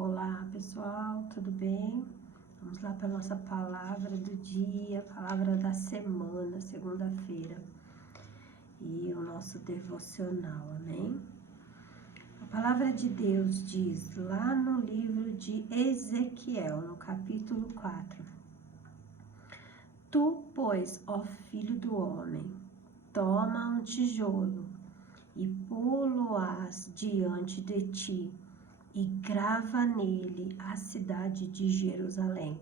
Olá pessoal, tudo bem? Vamos lá para a nossa palavra do dia, palavra da semana, segunda-feira, e o nosso devocional, amém? A palavra de Deus diz lá no livro de Ezequiel, no capítulo 4: Tu, pois, ó filho do homem, toma um tijolo e pô-lo-ás diante de ti, e grava nele a cidade de Jerusalém.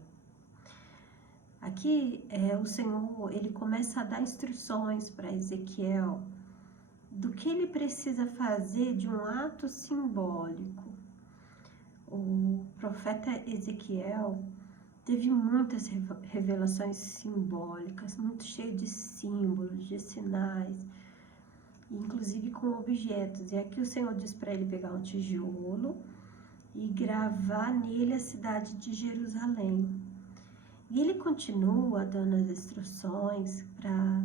Aqui o Senhor, ele começa a dar instruções para Ezequiel do que ele precisa fazer de um ato simbólico. O profeta Ezequiel teve muitas revelações simbólicas, muito cheio de símbolos, de sinais, inclusive com objetos. E aqui o Senhor diz para ele pegar um tijolo e gravar nele a cidade de Jerusalém. E ele continua dando as instruções para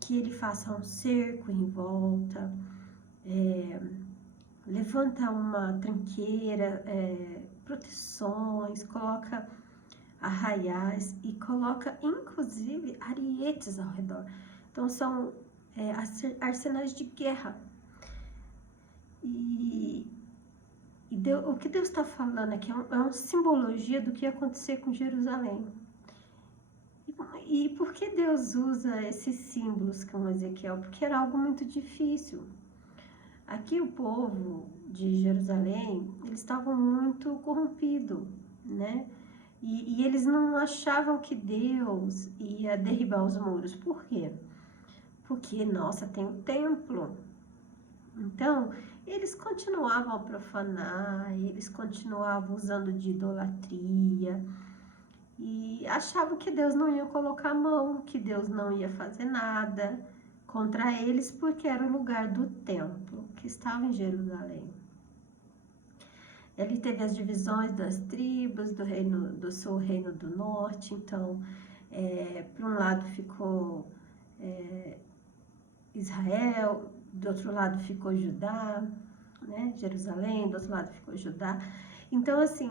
que ele faça um cerco em volta, levanta uma tranqueira, proteções, coloca arraiais e coloca inclusive arietes ao redor. Então são arsenais de guerra. O que Deus está falando aqui é uma simbologia do que ia acontecer com Jerusalém. E por que Deus usa esses símbolos com Ezequiel? Porque era algo muito difícil. Aqui o povo de Jerusalém, eles estavam muito corrompidos, né? E eles não achavam que Deus ia derribar os muros. Por quê? Porque, nossa, tem o templo. Então, eles continuavam a profanar, eles continuavam usando de idolatria e achavam que Deus não ia colocar a mão, que Deus não ia fazer nada contra eles, porque era o lugar do templo que estava em Jerusalém. Ele teve as divisões das tribos, do reino do sul, reino do norte. Então, para um lado ficou Israel, do outro lado ficou Judá, né? Jerusalém, do outro lado ficou Judá. Então, assim,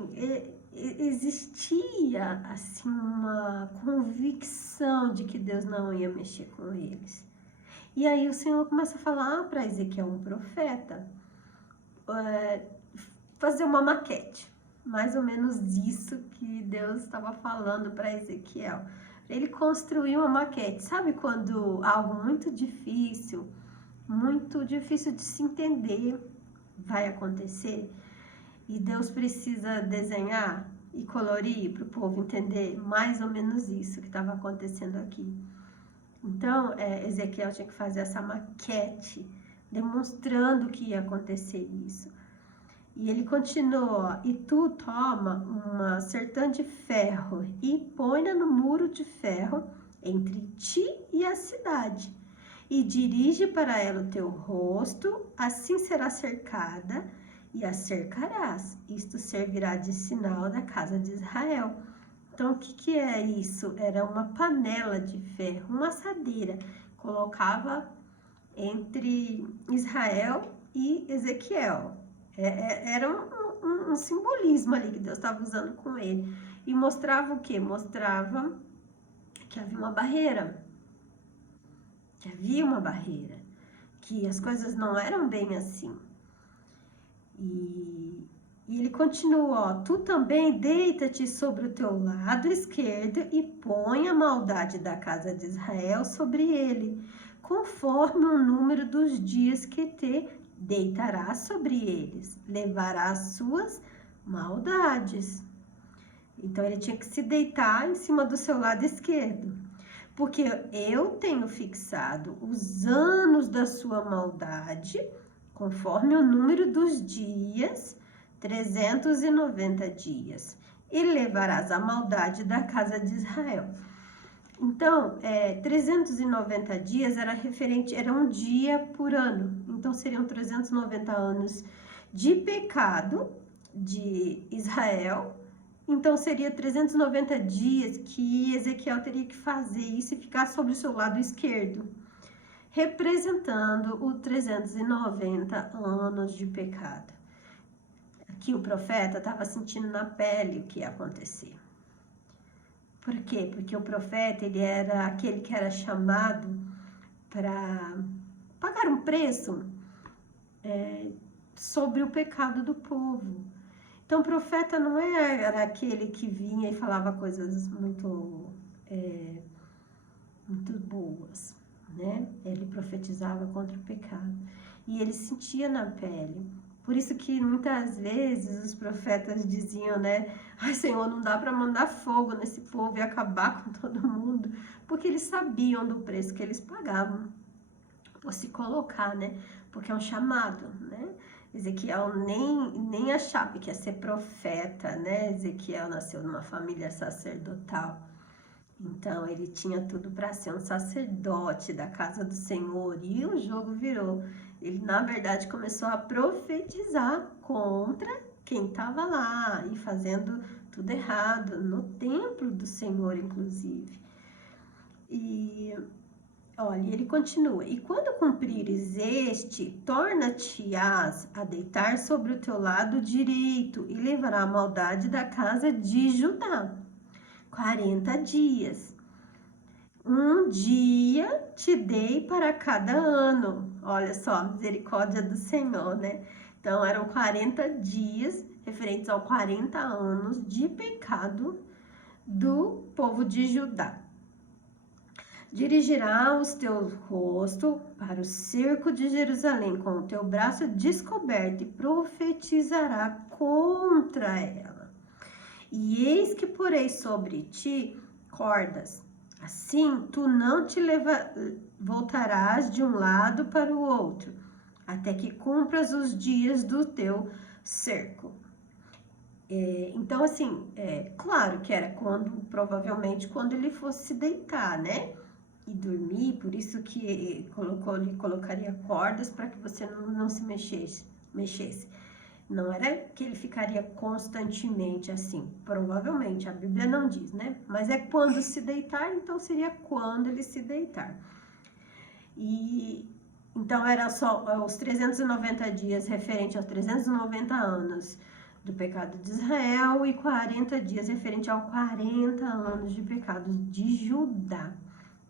existia assim uma convicção de que Deus não ia mexer com eles. E aí o Senhor começa a falar para Ezequiel, um profeta, fazer uma maquete, mais ou menos isso que Deus estava falando para Ezequiel. Ele construiu uma maquete. Sabe quando algo muito difícil de se entender vai acontecer? E Deus precisa desenhar e colorir para o povo entender mais ou menos isso que estava acontecendo aqui. Então, Ezequiel tinha que fazer essa maquete, demonstrando que ia acontecer isso. E ele continuou: e tu toma uma certã de ferro e põe-na no muro de ferro entre ti e a cidade, e dirige para ela o teu rosto, assim será cercada, e a cercarás. Isto servirá de sinal da casa de Israel. Então, o que é isso? Era uma panela de ferro, uma assadeira. Colocava entre Israel e Ezequiel. Era um simbolismo ali que Deus estava usando com ele. E mostrava o quê? Mostrava que havia uma barreira. Que as coisas não eram bem assim. E ele continua, ó: tu também deita-te sobre o teu lado esquerdo e põe a maldade da casa de Israel sobre ele, conforme o número dos dias que te deitarás sobre eles, levará as suas maldades. Então ele tinha que se deitar em cima do seu lado esquerdo, porque eu tenho fixado os anos da sua maldade, conforme o número dos dias, 390 dias, e levarás a maldade da casa de Israel. Então, 390 dias era um dia por ano. Então, seriam 390 anos de pecado de Israel. Então, seria 390 dias que Ezequiel teria que fazer isso e ficar sobre o seu lado esquerdo, representando os 390 anos de pecado. Aqui o profeta estava sentindo na pele o que ia acontecer. Por quê? Porque o profeta, ele era aquele que era chamado para pagar um preço sobre o pecado do povo. Então, o profeta não era aquele que vinha e falava coisas muito boas, né? Ele profetizava contra o pecado. E ele sentia na pele. Por isso que muitas vezes os profetas diziam, né? Ai, Senhor, não dá para mandar fogo nesse povo e acabar com todo mundo. Porque eles sabiam do preço que eles pagavam por se colocar, né? Porque é um chamado, né? Ezequiel nem achava que ia ser profeta, né? Ezequiel nasceu numa família sacerdotal. Então, ele tinha tudo para ser um sacerdote da casa do Senhor. E o jogo virou. Ele, na verdade, começou a profetizar contra quem estava lá e fazendo tudo errado, no templo do Senhor, inclusive. E, olha, ele continua. E quando cumprires este, torna-te-ás a deitar sobre o teu lado direito e levará a maldade da casa de Judá. 40 dias. Um dia te dei para cada ano. Olha só, a misericórdia do Senhor, né? Então, eram 40 dias referentes aos 40 anos de pecado do povo de Judá. Dirigirá os teus rosto para o cerco de Jerusalém com o teu braço descoberto e profetizará contra ela. E eis que porei sobre ti cordas. Assim, tu não te voltarás de um lado para o outro, até que cumpras os dias do teu cerco. Então, assim, claro que era provavelmente quando ele fosse se deitar, né? E dormir, por isso que ele colocaria cordas para que você não se mexesse. Não era que ele ficaria constantemente assim, provavelmente, a Bíblia não diz, né? Mas é quando se deitar, então seria quando ele se deitar. E então era só os 390 dias referente aos 390 anos do pecado de Israel e 40 dias referente aos 40 anos de pecados de Judá,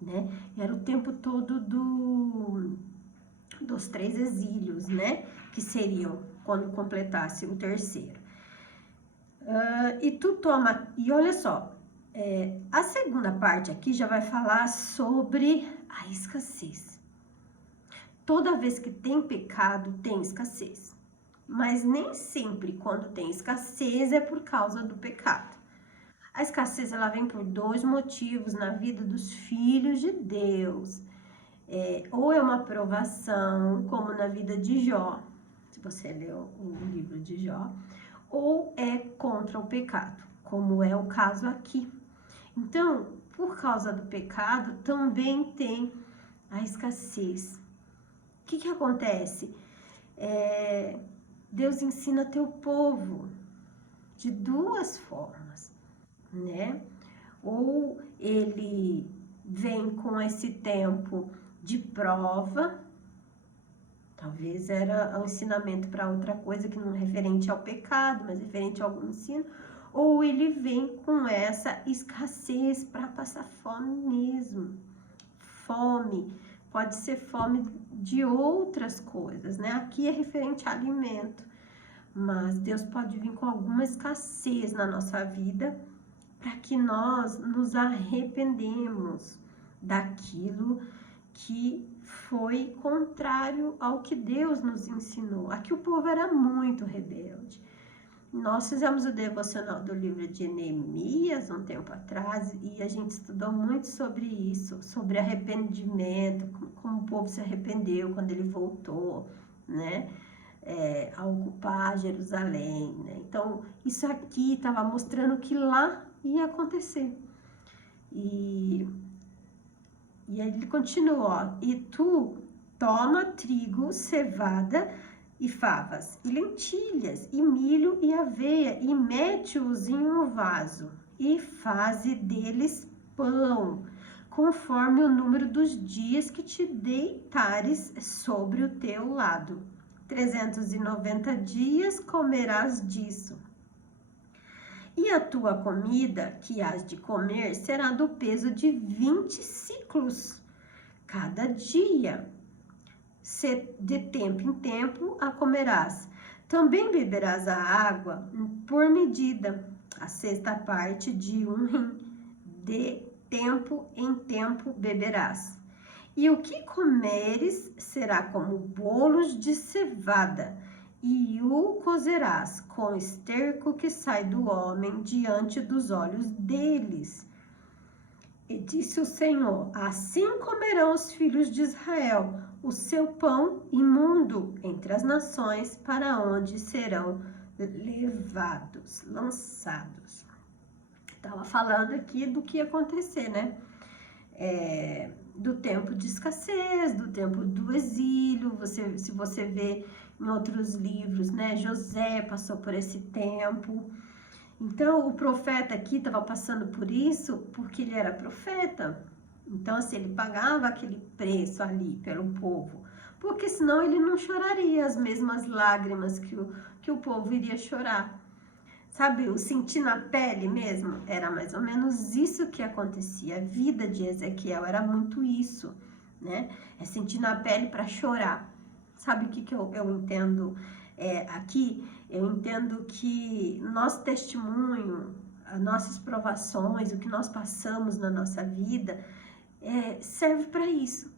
né? Era o tempo todo dos 3 exílios, né? Que seriam quando completasse o terceiro. E olha só, a segunda parte aqui já vai falar sobre a escassez. Toda vez que tem pecado, tem escassez. Mas nem sempre quando tem escassez é por causa do pecado. A escassez ela vem por 2 motivos na vida dos filhos de Deus. Ou é uma provação, como na vida de Jó, se você leu o livro de Jó, ou é contra o pecado, como é o caso aqui. Então, por causa do pecado, também tem a escassez. O que acontece? Deus ensina teu povo de 2 formas, né? Ou ele vem com esse tempo de prova, talvez era um ensinamento para outra coisa que não é referente ao pecado, mas referente a algum ensino, ou ele vem com essa escassez para passar fome mesmo. Fome, pode ser fome de outras coisas, né? Aqui é referente a alimento, mas Deus pode vir com alguma escassez na nossa vida para que nós nos arrependemos daquilo que foi contrário ao que Deus nos ensinou. Aqui o povo era muito rebelde. Nós fizemos o devocional do livro de Neemias um tempo atrás e a gente estudou muito sobre isso, sobre arrependimento, como o povo se arrependeu quando ele voltou, né, a ocupar Jerusalém, né? Então, isso aqui estava mostrando que lá ia acontecer. E aí ele continua, ó, e tu toma trigo, cevada e favas, e lentilhas, e milho e aveia, e mete-os em um vaso, e faze deles pão, conforme o número dos dias que te deitares sobre o teu lado. 390 dias comerás disso. E a tua comida que hás de comer será do peso de 20 ciclos cada dia. De tempo em tempo a comerás. Também beberás a água por medida, a sexta parte de um rim. De tempo em tempo beberás. E o que comeres será como bolos de cevada, e o cozerás com esterco que sai do homem diante dos olhos deles. E disse o Senhor: assim comerão os filhos de Israel o seu pão imundo entre as nações, para onde serão levados, lançados. Estava falando aqui do que ia acontecer, né? Do tempo de escassez, do tempo do exílio. Se você vê em outros livros, né? José passou por esse tempo. Então, o profeta aqui estava passando por isso porque ele era profeta. Então, assim, ele pagava aquele preço ali pelo povo, porque senão ele não choraria as mesmas lágrimas que o povo iria chorar. Sabe, o sentir na pele mesmo, era mais ou menos isso que acontecia. A vida de Ezequiel era muito isso, né? É sentir na pele para chorar. Sabe o que eu entendo aqui? Eu entendo que nosso testemunho, as nossas provações, o que nós passamos na nossa vida, serve para isso.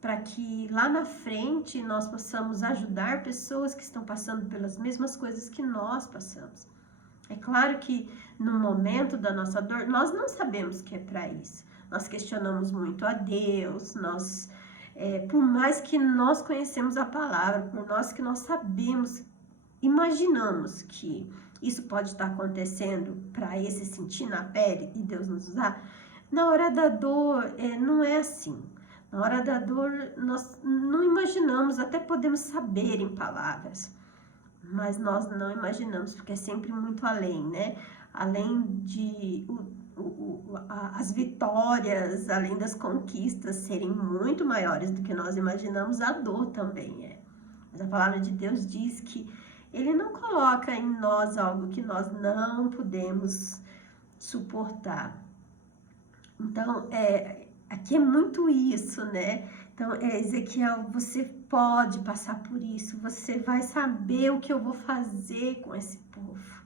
Para que lá na frente nós possamos ajudar pessoas que estão passando pelas mesmas coisas que nós passamos. É claro que no momento da nossa dor, nós não sabemos que é para isso. Nós questionamos muito a Deus, por mais que nós conhecemos a palavra, por mais que nós sabemos, imaginamos que isso pode estar acontecendo para esse sentir na pele e Deus nos usar. Na hora da dor, não é assim. Na hora da dor, nós não imaginamos, até podemos saber em palavras, mas nós não imaginamos, porque é sempre muito além, né? Além de as vitórias, além das conquistas serem muito maiores do que nós imaginamos, a dor também é. Mas a palavra de Deus diz que Ele não coloca em nós algo que nós não podemos suportar. Então, aqui é muito isso, né? Então, Ezequiel, você pode passar por isso, você vai saber o que eu vou fazer com esse povo.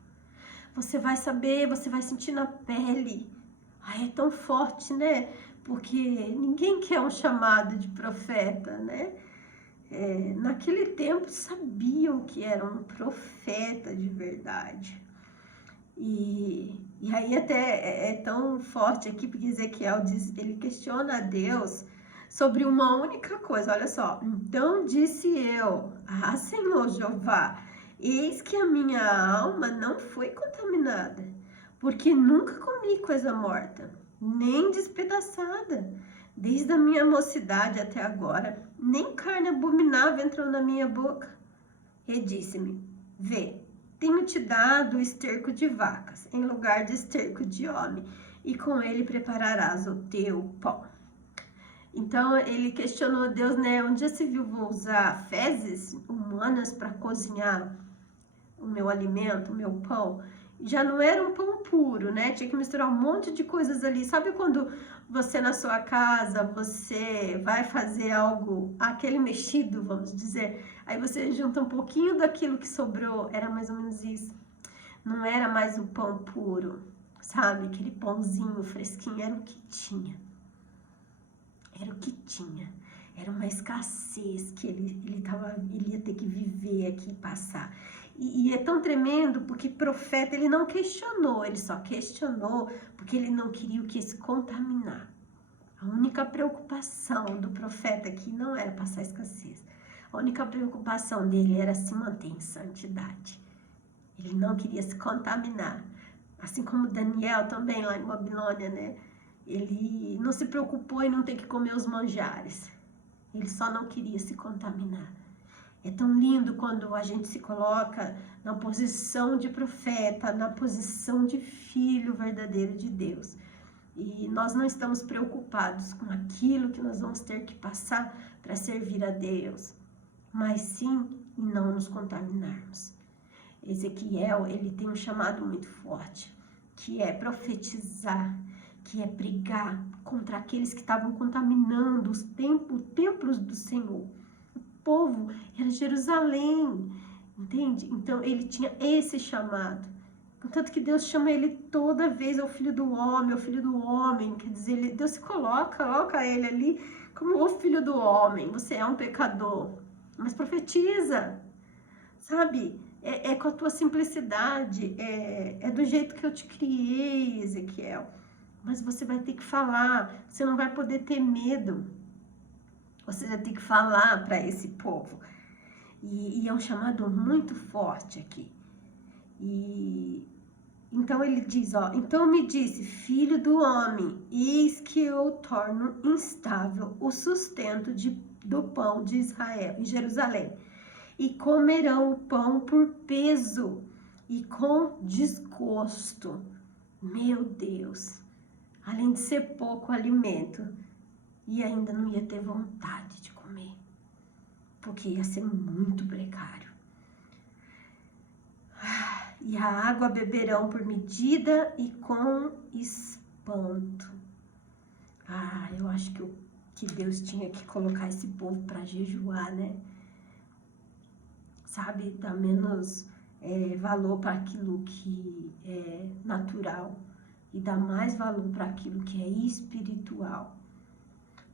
Você vai saber, você vai sentir na pele. Ai, é tão forte, né? Porque ninguém quer um chamado de profeta, né? Naquele tempo sabiam que era um profeta de verdade. E aí até é tão forte aqui, porque Ezequiel diz, ele questiona a Deus sobre uma única coisa, olha só. Então disse eu: ah, Senhor Jeová, eis que a minha alma não foi contaminada, porque nunca comi coisa morta, nem despedaçada, desde a minha mocidade até agora, nem carne abominável entrou na minha boca. E disse-me: vê, tenho te dado esterco de vacas, em lugar de esterco de homem, e com ele prepararás o teu pão. Então, ele questionou a Deus, né? Um dia se viu, vou usar fezes humanas para cozinhar o meu alimento, o meu pão. Já não era um pão puro, né? Tinha que misturar um monte de coisas ali. Sabe quando você na sua casa, você vai fazer algo, aquele mexido, vamos dizer, aí você junta um pouquinho daquilo que sobrou, era mais ou menos isso. Não era mais um pão puro, sabe? Aquele pãozinho fresquinho, era o que tinha. Era o que tinha. Era uma escassez que ele ia ter que viver aqui, passar. E é tão tremendo porque profeta, ele não questionou, ele só questionou porque ele não queria o que se contaminar. A única preocupação do profeta aqui não era passar escassez. A única preocupação dele era se manter em santidade. Ele não queria se contaminar. Assim como Daniel também lá em Babilônia, né? Ele não se preocupou em não ter que comer os manjares. Ele só não queria se contaminar. É tão lindo quando a gente se coloca na posição de profeta, na posição de filho verdadeiro de Deus. E nós não estamos preocupados com aquilo que nós vamos ter que passar para servir a Deus, mas sim e não nos contaminarmos. Ezequiel, ele tem um chamado muito forte, que é profetizar, que é brigar contra aqueles que estavam contaminando os templos do Senhor. O povo era Jerusalém, entende? Então, ele tinha esse chamado. Contanto que Deus chama ele toda vez ao filho do homem, quer dizer, Deus se coloca ele ali como o filho do homem. Você é um pecador, mas profetiza, sabe? É com a tua simplicidade, é do jeito que eu te criei, Ezequiel. Mas você vai ter que falar, você não vai poder ter medo. Você vai ter que falar para esse povo. E é um chamado muito forte aqui. E então ele diz, ó, então me disse, filho do homem, eis que eu torno instável o sustento do pão de Israel, em Jerusalém. E comerão o pão por peso e com desgosto. Meu Deus, além de ser pouco alimento, e ainda não ia ter vontade de comer, porque ia ser muito precário. E a água beberão por medida e com espanto. Eu acho que Deus tinha que colocar esse povo para jejuar, né? Sabe, dar menos valor para aquilo que é natural e dar mais valor para aquilo que é espiritual.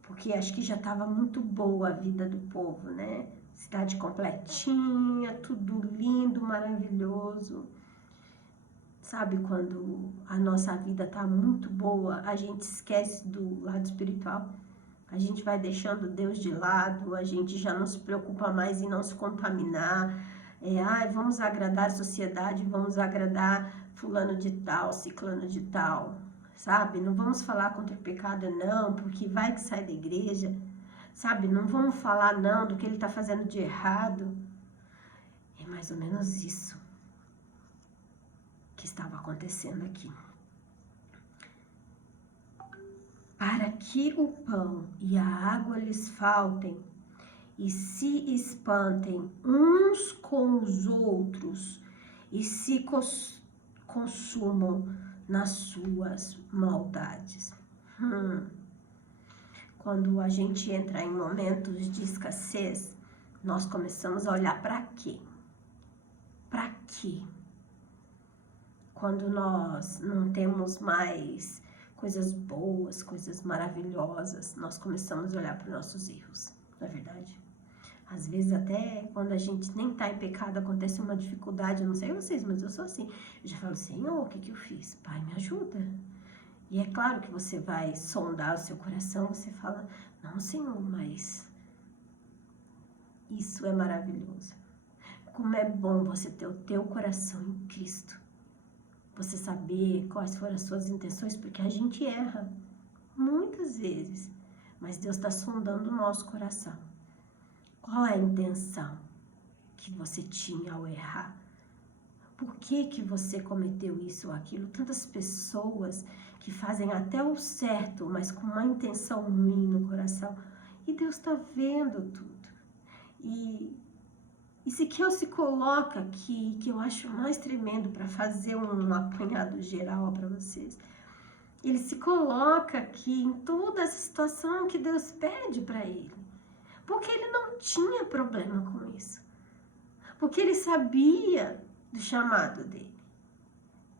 Porque acho que já estava muito boa a vida do povo, né? Cidade completinha, tudo lindo, maravilhoso. Sabe, quando a nossa vida tá muito boa, a gente esquece do lado espiritual. A gente vai deixando Deus de lado, a gente já não se preocupa mais em não se contaminar. Vamos agradar a sociedade, vamos agradar fulano de tal, ciclano de tal, sabe? Não vamos falar contra o pecado não, porque vai que sai da igreja, sabe? Não vamos falar não do que ele está fazendo de errado. É mais ou menos isso que estava acontecendo aqui. Para que o pão e a água lhes faltem e se espantem uns com os outros e se consumam nas suas maldades. Quando a gente entra em momentos de escassez, nós começamos a olhar para quê? Para quê? Quando nós não temos mais coisas boas, coisas maravilhosas, nós começamos a olhar para os nossos erros, não é verdade? Às vezes até quando a gente nem está em pecado, acontece uma dificuldade, eu não sei vocês, mas eu sou assim. Eu já falo, Senhor, o que eu fiz? Pai, me ajuda. E é claro que você vai sondar o seu coração, você fala, não, Senhor, mas isso é maravilhoso. Como é bom você ter o teu coração em Cristo. Você saber quais foram as suas intenções, porque a gente erra muitas vezes, mas Deus está sondando o nosso coração. Qual é a intenção que você tinha ao errar? Por que você cometeu isso ou aquilo? Tantas pessoas que fazem até o certo, mas com uma intenção ruim no coração. E Deus está vendo tudo. E Ezequiel se coloca aqui, que eu acho mais tremendo para fazer um apanhado geral para vocês. Ele se coloca aqui em toda essa situação que Deus pede para ele. Porque ele não tinha problema com isso. Porque ele sabia do chamado dele.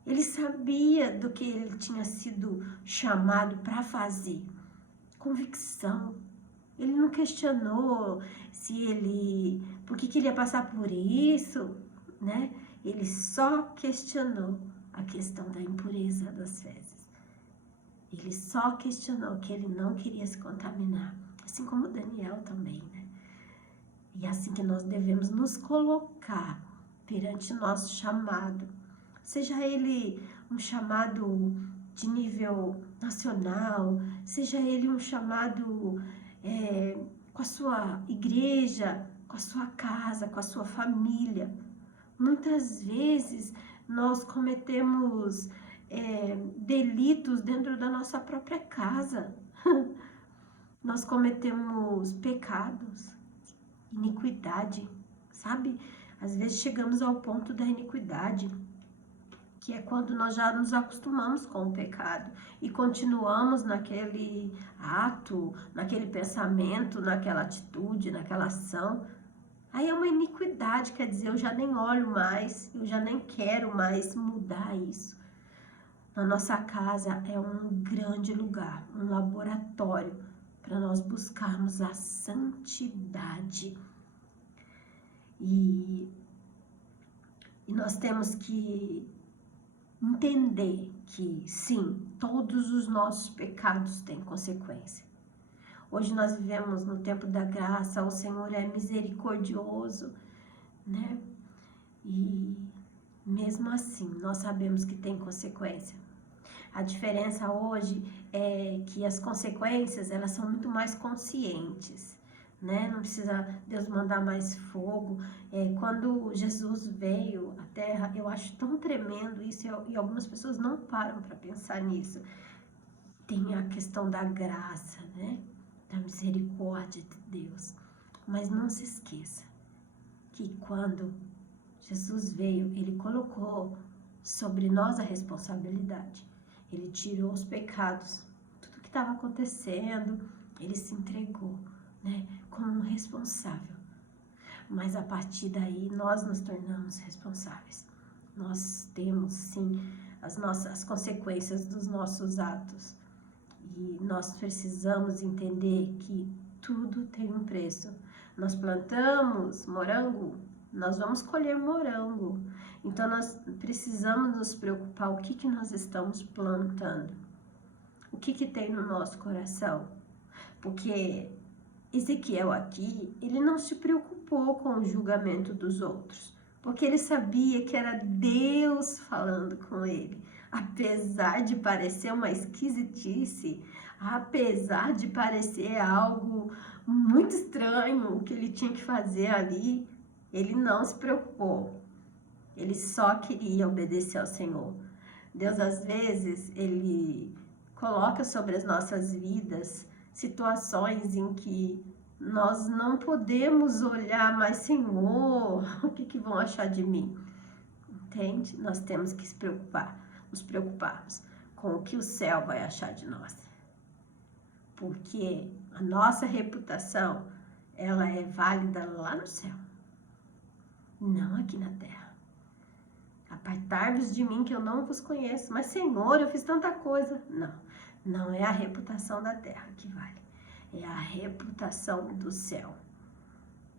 Ele sabia do que ele tinha sido chamado para fazer. Convicção. Ele não questionou por que ele ia passar por isso, né? Ele só questionou a questão da impureza das fezes. Ele só questionou que ele não queria se contaminar. Assim como Daniel também, né? E é assim que nós devemos nos colocar perante o nosso chamado. Seja ele um chamado de nível nacional, seja ele um chamado com a sua igreja, com a sua casa, com a sua família. Muitas vezes nós cometemos delitos dentro da nossa própria casa. Nós cometemos pecados, iniquidade, sabe? Às vezes chegamos ao ponto da iniquidade, que é quando nós já nos acostumamos com o pecado e continuamos naquele ato, naquele pensamento, naquela atitude, naquela ação. Aí é uma iniquidade, quer dizer, eu já nem olho mais, eu já nem quero mais mudar isso. Na nossa casa é um grande lugar, um laboratório para nós buscarmos a santidade. E nós temos que entender que, sim, todos os nossos pecados têm consequência. Hoje nós vivemos no tempo da graça, o Senhor é misericordioso, né? E mesmo assim, nós sabemos que tem consequência. A diferença hoje é que as consequências, elas são muito mais conscientes, né? Não precisa Deus mandar mais fogo. Quando Jesus veio à Terra, eu acho tão tremendo isso, e algumas pessoas não param para pensar nisso. Tem a questão da graça, né? Da misericórdia de Deus. Mas não se esqueça que quando Jesus veio, Ele colocou sobre nós a responsabilidade. Ele tirou os pecados, tudo que estava acontecendo, Ele se entregou, né, como um responsável. Mas a partir daí, nós nos tornamos responsáveis. Nós temos, sim, as consequências dos nossos atos. E nós precisamos entender que tudo tem um preço. Nós plantamos morango, nós vamos colher morango. Então, nós precisamos nos preocupar o que nós estamos plantando. O que tem no nosso coração. Porque Ezequiel aqui, ele não se preocupou com o julgamento dos outros. Porque ele sabia que era Deus falando com ele. Apesar de parecer uma esquisitice, apesar de parecer algo muito estranho o que ele tinha que fazer ali, ele não se preocupou. Ele só queria obedecer ao Senhor. Deus, às vezes, Ele coloca sobre as nossas vidas situações em que nós não podemos olhar, mas Senhor, o que vão achar de mim? Entende? Nós temos que se preocupar, nos preocuparmos com o que o céu vai achar de nós. Porque a nossa reputação, ela é válida lá no céu, não aqui na terra. Apartai-vos de mim que eu não vos conheço. Mas Senhor, eu fiz tanta coisa. Não é a reputação da terra que vale. É a reputação do céu.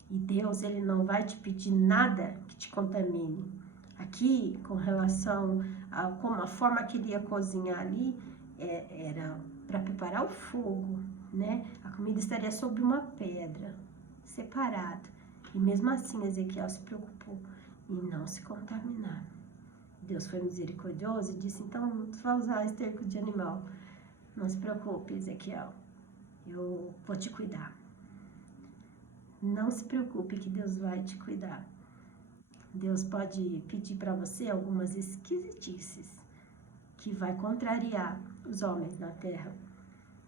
E Deus, Ele não vai te pedir nada que te contamine. Aqui, com relação a como a forma que ele ia cozinhar ali, era para preparar o fogo, né? A comida estaria sobre uma pedra, separada. E mesmo assim, Ezequiel se preocupou em não se contaminar. Deus foi misericordioso e disse, então, tu vai usar esterco de animal. Não se preocupe, Ezequiel, eu vou te cuidar. Não se preocupe que Deus vai te cuidar. Deus pode pedir para você algumas esquisitices que vai contrariar os homens na terra,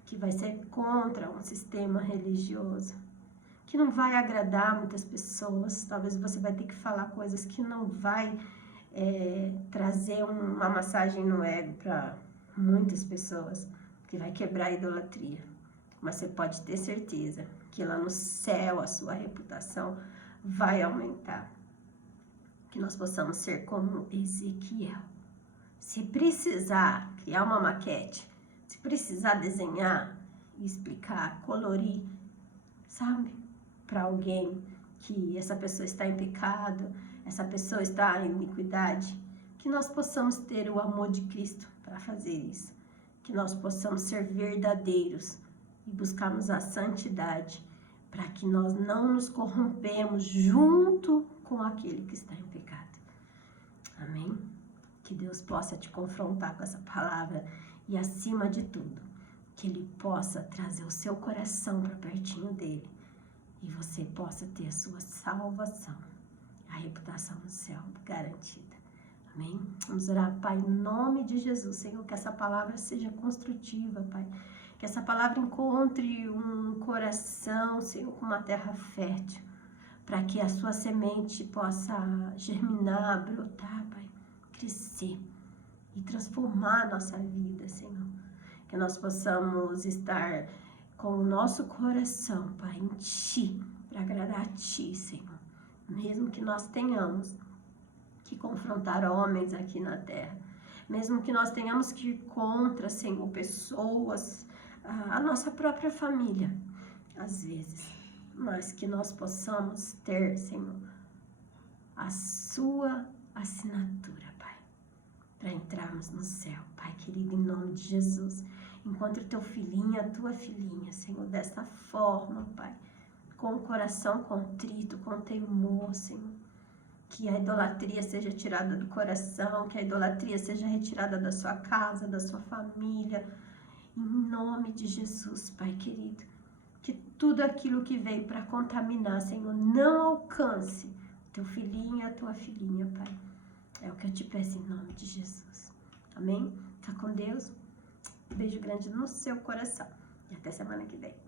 que vai ser contra um sistema religioso, que não vai agradar muitas pessoas. Talvez você vai ter que falar coisas que não vai trazer uma massagem no ego para muitas pessoas, que vai quebrar a idolatria. Mas você pode ter certeza que lá no céu a sua reputação vai aumentar. Que nós possamos ser como Ezequiel. Se precisar criar uma maquete, se precisar desenhar, explicar, colorir, sabe? Para alguém que essa pessoa está em pecado, essa pessoa está em iniquidade, que nós possamos ter o amor de Cristo para fazer isso. Que nós possamos ser verdadeiros e buscarmos a santidade, para que nós não nos corrompemos junto com aquele que está em pecado. Amém? Que Deus possa te confrontar com essa palavra e, acima de tudo, que Ele possa trazer o seu coração para pertinho dEle e você possa ter a sua salvação, a reputação no céu garantida. Amém? Vamos orar, Pai, em nome de Jesus, Senhor, que essa palavra seja construtiva, Pai. Que essa palavra encontre um coração, Senhor, com uma terra fértil. para que a sua semente possa germinar, brotar, Pai, crescer e transformar a nossa vida, Senhor. Que nós possamos estar com o nosso coração, Pai, em Ti, para agradar a Ti, Senhor. Mesmo que nós tenhamos que confrontar homens aqui na terra, mesmo que nós tenhamos que ir contra, Senhor, pessoas, a nossa própria família, às vezes, mas que nós possamos ter, Senhor, a sua assinatura, Pai, para entrarmos no céu, Pai querido, em nome de Jesus. Encontre o teu filhinho, a tua filhinha, Senhor, desta forma, Pai, com o coração contrito, com temor, Senhor. Que a idolatria seja tirada do coração, que a idolatria seja retirada da sua casa, da sua família, em nome de Jesus, Pai querido. Que tudo aquilo que veio para contaminar, Senhor, não alcance o teu filhinho e a tua filhinha, Pai. É o que eu te peço em nome de Jesus. Amém? Fica com Deus. Beijo grande no seu coração. E até semana que vem.